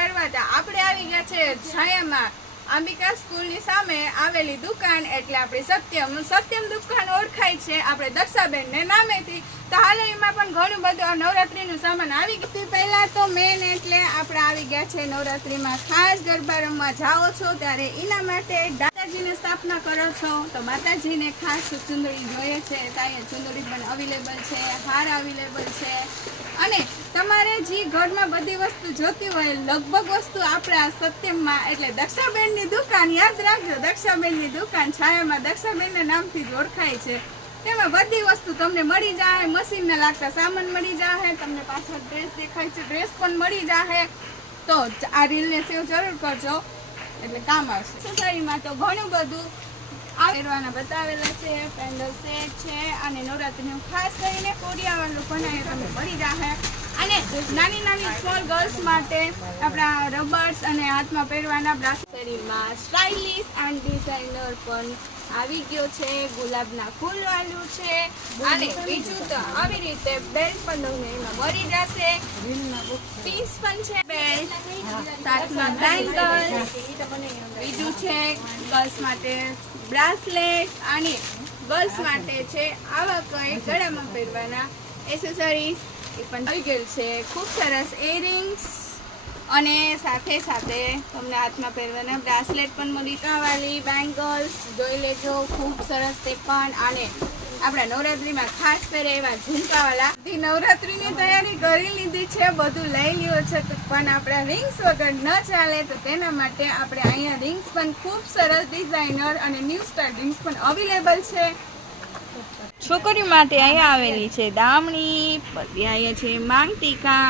કરવા હતા આપણે આવી ગયા છે છાયામાં અંબિકા સ્કૂલની સામે આવેલી દુકાન એટલે આપણી સત્યમ દુકાન ઓળખાય છે આપણે દક્ષાબેન ને નામેથી. તો હાલ એમાં પણ ઘણું બધું નવરાત્રીનું સામાન આવી ગયું. પહેલા તો મેન એટલે આપણે આવી ગયા છે નવરાત્રીમાં ખાસ ગરબા રમવા જાઓ છો ત્યારે એના માટે માતાજીને સ્થાપના કરો છો તો માતાજીને ખાસ ચુંદડી જોઈએ છે. ત્યાં ચુંદડી પણ અવેલેબલ છે, હાર અવેલેબલ છે અને તમારે જે ઘરમાં બધી વસ્તુ જોતી હોય લગભગ વસ્તુ આપણા સત્યમમાં એટલે દક્ષાબેનની દુકાન યાદ રાખજો. દક્ષાબેનની દુકાન છાયામાં દક્ષાબેનના નામથી જ ઓળખાય છે. તેમાં બધી વસ્તુ તમને મળી જાય, મશીનને લાગતા સામાન મળી જાય, તમને પાછળ ડ્રેસ દેખાય છે ડ્રેસ પણ મળી જાય. તો આ રીલને સેવ જરૂર કરજો એટલે કામ આવશે. સોસાયટીમાં તો ઘણું બધું પહેરવાના બતાવેલા છે, પેન્ડલ સેટ છે અને નવરાત્રીનું ખાસ કરીને કોડિયાવાળું બનાવી તમને મળી જાય. અને નાની નાની સ્મોલ ગર્લ્સ માટે આપણા રબર્સ અને હાથમાં પહેરવાના બ્રાસરીમાં સ્ટાઇલિશ એન્ડ ડિઝાઇનર પણ આવી ગયો છે. ગુલાબના ફૂલવાળું છે અને બીજું તો આવી રીતે બેલ્ટ પણ તમને એમાં મળી જશે. પીસ પણ છે બેલ્ટ, સાથમાં બેંગલ્સ, બીજું છે ગર્લ્સ માટે બ્રાસલેટ અને ગર્લ્સ માટે છે આવા કંઈ ગળામાં પહેરવાના એસેસરીઝ એ પણ આવી ગયેલ છે. ખૂબ સરસ ઇયરિંગ્સ અને સાથે સાથે તમને હાથમાં પહેરવાના બ્રાસલેટ પણ મળી કાવાલી બેંગલ્સ જોઈ લેજો. ખૂબ સરસ તે પણ અને આપણા નવરાત્રીમાં ખાસ પહેરે એવા ઝુમકાવાળા. નવરાત્રીની તૈયારી કરી લીધી છે, બધું લઈ લ્યો છે પણ આપણે રિંગ્સ વગર ન ચાલે તો તેના માટે આપણે અહીંયા રિંગ્સ પણ ખૂબ સરસ ડિઝાઇનર અને ન્યૂ સ્ટાઇલ રિંગ્સ પણ અવેલેબલ છે. છોકરીઓ માટે અહીંયા આવેલી છે દામણી, પછી અહીંયા છે માંગટીકા,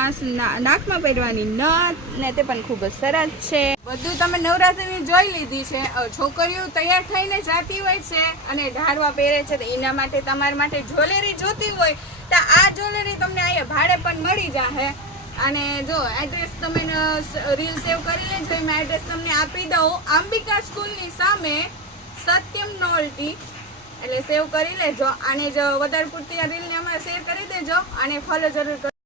નાકમાં પહેરવાની નથ ને તે પણ ખૂબ જ સરસ છે. બધું તમે નવરાત્રીની જોઈ લીધી છે. છોકરીઓ તૈયાર થઈને જતી હોય છે અને ઢાળવા પહેરે છે તો એના માટે તમારા માટે જ્વેલરી જોતી હોય તો આ જ્વેલરી તમને અહીંયા ભાડે પણ મળી જશે. અને જો એડ્રેસ તમે રીલ સેવ કરી લેજો, એમાં એડ્રેસ તમને આપી દઉં. અંબિકા સ્કૂલની સામે સત્યમ નોલ્ટી એટલે સેવ કરી લેજો. અને જો વધારે પૂરતી આ રીલને અમારે શેર કરી દેજો અને ફોલો જરૂર કરજો.